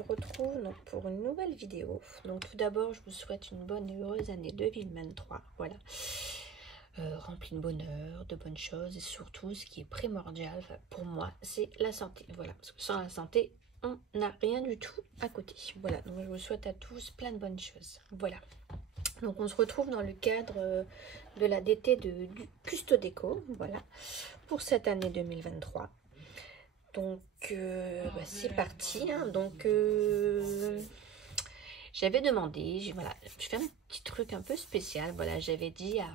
se retrouve donc pour une nouvelle vidéo. Donc tout d'abord, je vous souhaite une bonne et heureuse année 2023. Voilà, remplie de bonheur, de bonnes choses et surtout, ce qui est primordial pour moi, c'est la santé. Voilà, parce que sans la santé, on n'a rien du tout à côté. Voilà, donc je vous souhaite à tous plein de bonnes choses. Voilà. Donc on se retrouve dans le cadre de la DT du Custo Déco, voilà, pour cette année 2023. Donc c'est parti, hein. Donc j'avais demandé, voilà, je fais un petit truc un peu spécial. Voilà, j'avais dit à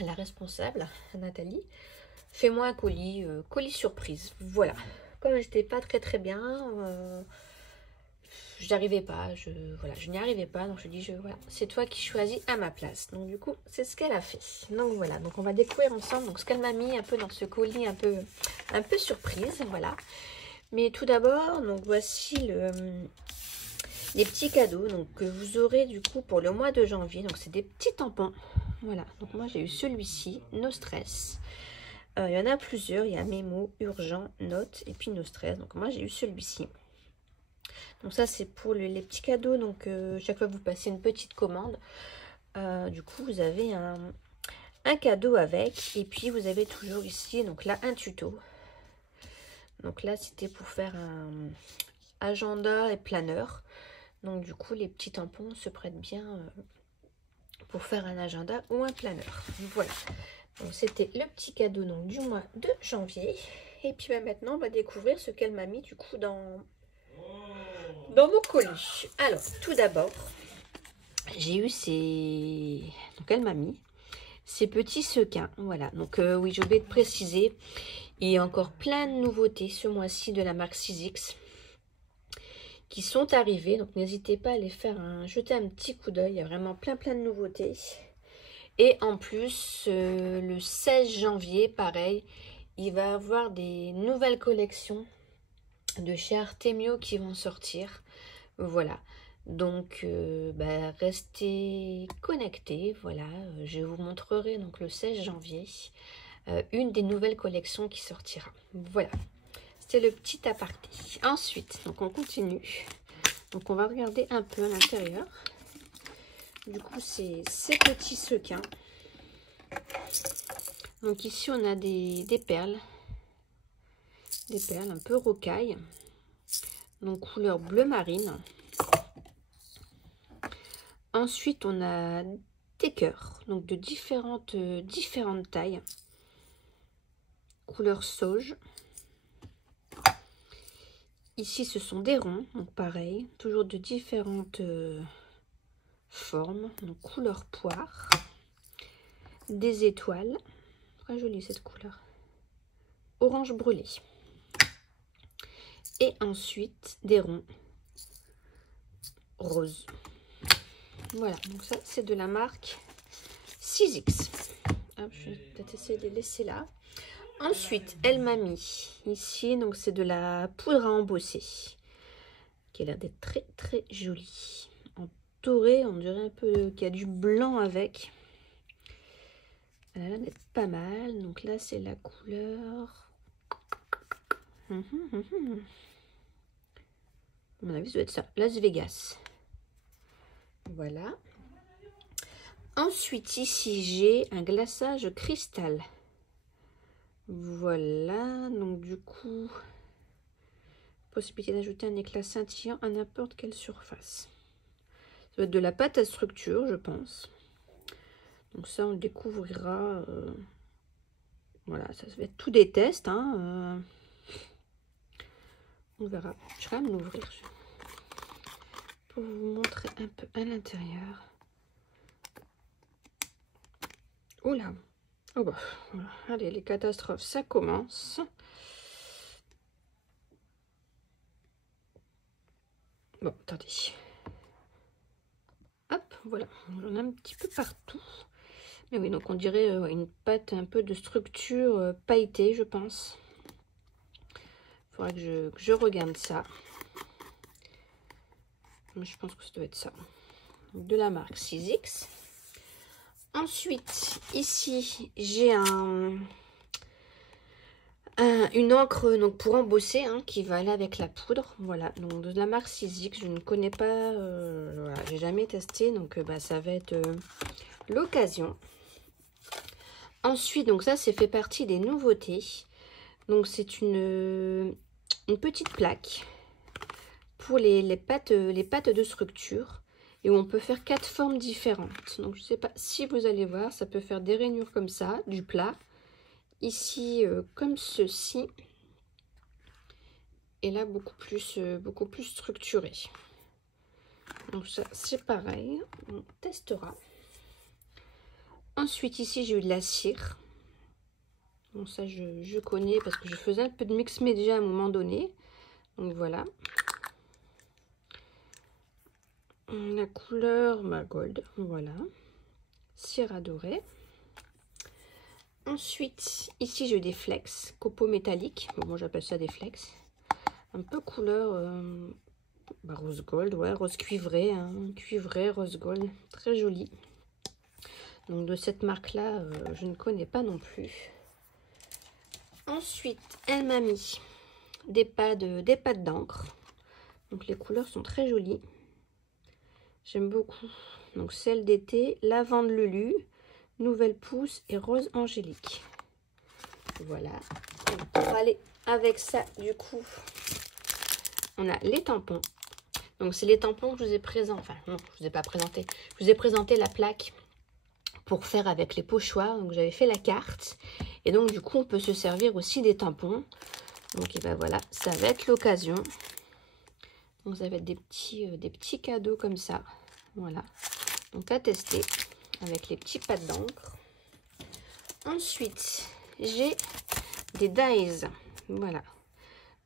la responsable, à Nathalie, fais-moi un colis, colis surprise. Voilà, comme j'étais pas très bien, je n'arrivais pas, je n'y arrivais pas, donc je dis, voilà, c'est toi qui choisis à ma place. Donc du coup, c'est ce qu'elle a fait. Donc voilà, donc on va découvrir ensemble donc ce qu'elle m'a mis un peu dans ce colis un peu surprise, voilà. Mais tout d'abord, donc voici les petits cadeaux donc que vous aurez du coup pour le mois de janvier. Donc c'est des petits tampons, voilà. Donc moi j'ai eu celui-ci, No Stress. Il y en a plusieurs, il y a Mémo, Urgent, Note et puis No Stress. Donc moi j'ai eu celui-ci. Donc ça c'est pour les petits cadeaux. Donc chaque fois que vous passez une petite commande, du coup vous avez un cadeau avec. Et puis vous avez toujours ici donc là un tuto. Donc là c'était pour faire un agenda et planeur. Donc du coup les petits tampons se prêtent bien pour faire un agenda ou un planeur. Voilà. Donc c'était le petit cadeau donc du mois de janvier. Et puis maintenant on va découvrir ce qu'elle m'a mis du coup dans mon colis. Alors tout d'abord j'ai eu donc elle m'a mis ces petits sequins. Voilà. Donc oui, j'ai oublié de préciser, il y a encore plein de nouveautés ce mois-ci de la marque 6X qui sont arrivés, donc n'hésitez pas à les faire jeter un petit coup d'œil. Il y a vraiment plein de nouveautés. Et en plus le 16 janvier pareil, il va y avoir des nouvelles collections de chez Artemio qui vont sortir. Voilà, donc restez connectés. Voilà, je vous montrerai donc le 16 janvier une des nouvelles collections qui sortira. Voilà, c'était le petit aparté. Ensuite donc on continue. Donc on va regarder un peu à l'intérieur. Du coup c'est ces petits sequins. Donc ici on a des perles. Des perles un peu rocaille. Donc couleur bleu marine. Ensuite on a des cœurs. Donc de différentes tailles. Couleur sauge. Ici ce sont des ronds. Donc pareil. Toujours de différentes formes, donc couleur poire, des étoiles, très jolie cette couleur, orange brûlé, et ensuite des ronds rose. Voilà, donc ça c'est de la marque 6X. Hop, je vais peut-être essayer de les laisser là. Ensuite elle m'a mis ici, donc c'est de la poudre à embosser qui a l'air d'être très jolie, en doré, on dirait un peu qu'il y a du blanc avec. Elle a l'air d'être pas mal. Donc là, c'est la couleur. À mon avis, ça doit être ça. Las Vegas. Voilà. Ensuite, ici, j'ai un glaçage cristal. Voilà. Donc, du coup, possibilité d'ajouter un éclat scintillant à n'importe quelle surface. Ça va être de la pâte à structure, je pense. Donc ça, on le découvrira. Voilà, ça va être tout des tests. Hein, on verra. Je vais quand même l'ouvrir pour vous montrer un peu à l'intérieur. Oula. Oh bah, voilà. Allez, les catastrophes, ça commence. Bon, attendez. Hop, voilà. On en a un petit peu partout. Mais oui, donc on dirait une pâte un peu de structure pailletée, je pense. Il faudra que je regarde ça. Mais je pense que ça doit être ça. De la marque 6X. Ensuite, ici, j'ai un Une encre donc pour embosser hein, qui va aller avec la poudre. Voilà, donc de la marque Sizzix, je ne connais pas, voilà, j'ai jamais testé, donc bah, ça va être l'occasion. Ensuite, donc ça, c'est fait partie des nouveautés. Donc c'est une petite plaque pour les pattes de structure et où on peut faire 4 formes différentes. Donc je ne sais pas si vous allez voir, ça peut faire des rainures comme ça, du plat. Ici, comme ceci. Et là, beaucoup plus structuré. Donc ça, c'est pareil. On testera. Ensuite, ici, j'ai eu de la cire. Bon, ça, je connais parce que je faisais un peu de mix média à un moment donné. Donc voilà. La couleur gold. Voilà. Cire adorée. Ensuite, ici, j'ai eu des flex copeaux métalliques. Bon, moi, j'appelle ça des flex. Un peu couleur rose gold, ouais, rose cuivré, hein, cuivré, rose gold, très joli. Donc de cette marque là, je ne connais pas non plus. Ensuite, elle m'a mis des pads d'encre. Donc les couleurs sont très jolies. J'aime beaucoup. Donc celle d'été, lavande Lulu, nouvelle pousse et rose angélique. Voilà. Donc, pour aller avec ça, du coup, on a les tampons. Donc c'est les tampons que je vous ai présentés. Enfin non, je vous ai pas présenté. Je vous ai présenté la plaque pour faire avec les pochoirs. Donc j'avais fait la carte. Et donc du coup on peut se servir aussi des tampons. Donc et ben voilà, ça va être l'occasion. Donc ça va être des petits cadeaux comme ça. Voilà. Donc à tester avec les petits pads d'encre. Ensuite, j'ai des dies. Voilà.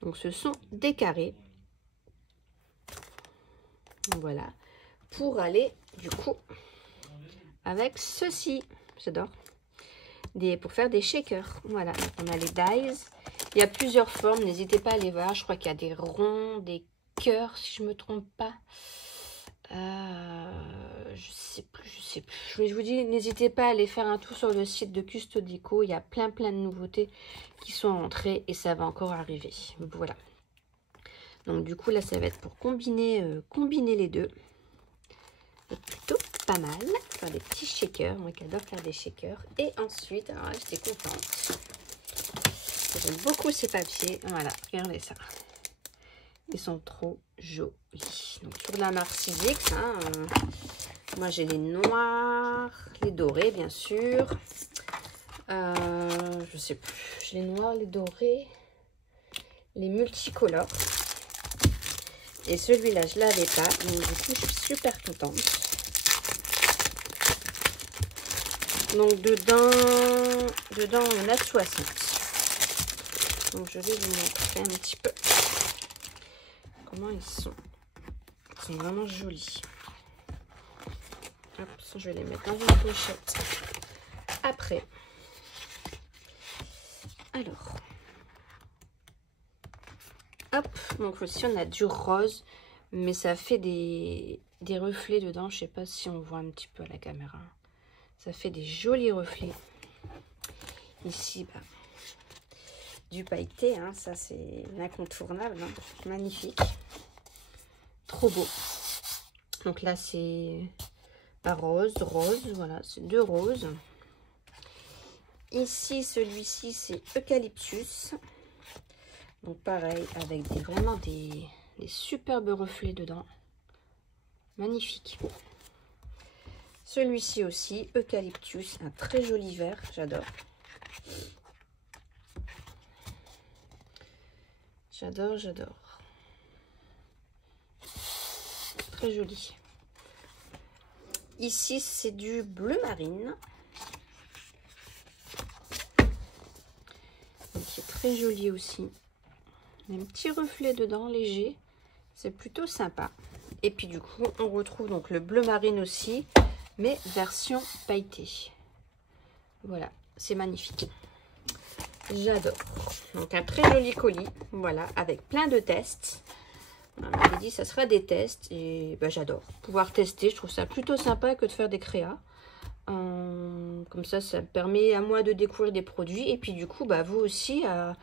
Donc ce sont des carrés. Voilà. Pour aller du coup avec ceci. J'adore. Pour faire des shakers. Voilà. Donc on a les dies. Il y a plusieurs formes. N'hésitez pas à les voir. Je crois qu'il y a des ronds, des cœurs, si je ne me trompe pas. Je sais plus. Je vous dis, n'hésitez pas à aller faire un tour sur le site de Custodico. Il y a plein de nouveautés qui sont entrées et ça va encore arriver. Voilà. Donc du coup là ça va être pour combiner les deux. C'est plutôt pas mal. Faire des petits shakers. Moi qui adore faire des shakers. Et ensuite, alors là j'étais contente. J'aime beaucoup ces papiers. Voilà, regardez ça. Ils sont trop jolis. Donc sur la marque Sizzix, hein, moi j'ai les noirs, les dorés bien sûr. Je sais plus. J'ai les noirs, les dorés, les multicolores. Et celui-là, je l'avais pas. Donc du coup, je suis super contente. Donc dedans on a 60. Donc je vais vous montrer un petit peu comment ils sont. Ils sont vraiment jolis. Hop, ça, je vais les mettre dans une pochette. Après, alors, hop, donc aussi on a du rose, mais ça fait des reflets dedans. Je sais pas si on voit un petit peu à la caméra. Ça fait des jolis reflets. Ici, bah, du pailleté, hein, ça c'est incontournable, hein, magnifique. Trop beau. Donc là c'est rose, voilà, c'est 2 roses. Ici, celui-ci c'est eucalyptus. Donc pareil, avec vraiment des superbes reflets dedans. Magnifique. Celui-ci aussi, eucalyptus, un très joli vert, j'adore. J'adore. Très joli. Ici, c'est du bleu marine. Donc, c'est très joli aussi. Il y a un petit reflet dedans, léger. C'est plutôt sympa. Et puis, du coup, on retrouve donc le bleu marine aussi, mais version pailletée. Voilà, c'est magnifique. J'adore. Donc, un très joli colis. Voilà, avec plein de tests. On m'avait dit ça sera des tests et bah, j'adore pouvoir tester. Je trouve ça plutôt sympa que de faire des créas. Comme ça me permet à moi de découvrir des produits. Et puis du coup, bah, vous aussi, à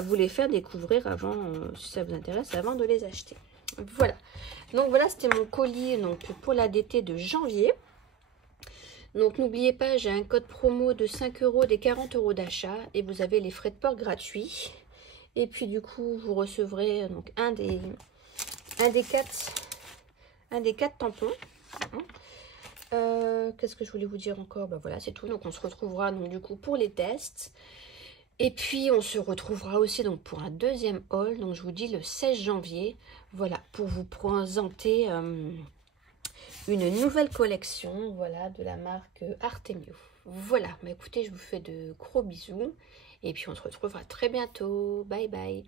vous les faire découvrir avant, si ça vous intéresse, avant de les acheter. Voilà. Donc voilà, c'était mon colis donc, pour l'ADT de janvier. Donc n'oubliez pas, j'ai un code promo de 5 € des 40 € d'achat. Et vous avez les frais de port gratuits. Et puis du coup, vous recevrez donc un des 4 tampons. Qu'est-ce que je voulais vous dire encore? Bah voilà, c'est tout. Donc on se retrouvera donc du coup pour les tests. Et puis on se retrouvera aussi donc pour un deuxième haul. Donc je vous dis le 16 janvier. Voilà, pour vous présenter une nouvelle collection, voilà, de la marque Artemio. Voilà, bah écoutez, je vous fais de gros bisous. Et puis on se retrouvera très bientôt. Bye bye.